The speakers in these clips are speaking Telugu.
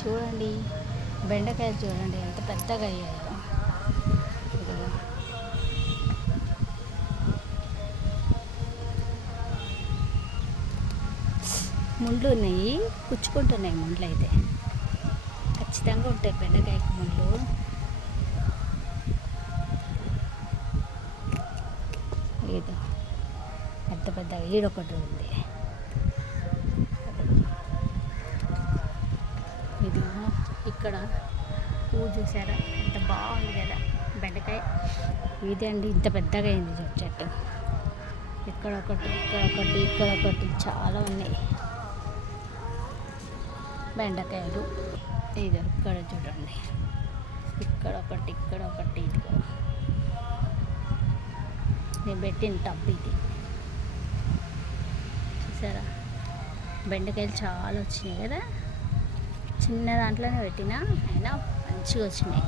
చూడండి, బెండకాయలు చూడండి ఎంత పెద్దగా అయ్యాయో. ఇదిగో. ముండ్లు ఉన్నాయి, పుచ్చుకుంటున్నాయి ముండ్లు అయితే. ఖచ్చితంగా ఉంటాయి బెండకాయకు ముండ్లు. ఏదో పెద్ద పెద్దగా ఈడొకటి ఉంది. ఇది ఇక్కడ పువ్వు చూసారా ఎంత బాగుంది కదా బెండకాయ. ఇదే అండి ఇంత పెద్దగా అయింది చెట్టు. ఇక్కడొకటి ఇక్కడొకటి ఇక్కడొకటి చాలా ఉన్నాయి బెండకాయలు. ఇది ఇక్కడ చూడండి, ఇక్కడొకటి ఇక్కడొకటి. ఇదిగో నేను పెట్టిన టబ్ ఇది చూసారా. బెండకాయలు చాలా వచ్చినాయి కదా, చిన్న దాంట్లోనే పెట్టినా అయినా మంచిగా వచ్చినాయి.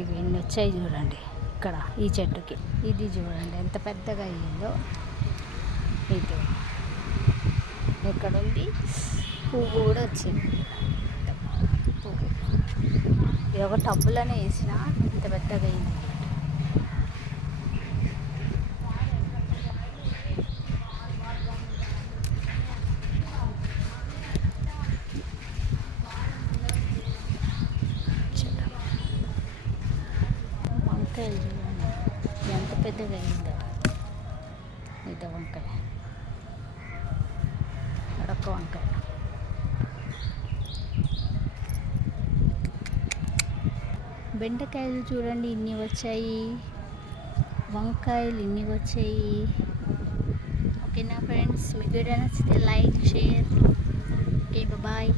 ఇవి ఎన్ని వచ్చాయి చూడండి ఇక్కడ ఈ చెట్టుకి. ఇది చూడండి ఎంత పెద్దగా అయ్యిందో. ఇది ఎక్కడుంది పువ్వు కూడా వచ్చింది. పువ్వు ఇది ఒక టబ్బులోనే వేసిన ఇంత పెద్దగా అయింది. వంకాయలు చూడండి ఎంత పెద్దగా అయిందో. ఇది వంకాయ, అడొక్క వంకాయ. బెండకాయలు చూడండి ఇన్ని వచ్చాయి, వంకాయలు ఇన్ని వచ్చాయి. ఓకేనా ఫ్రెండ్స్, మీకు వీడియో నచ్చితే లైక్, షేర్. Okay, bye.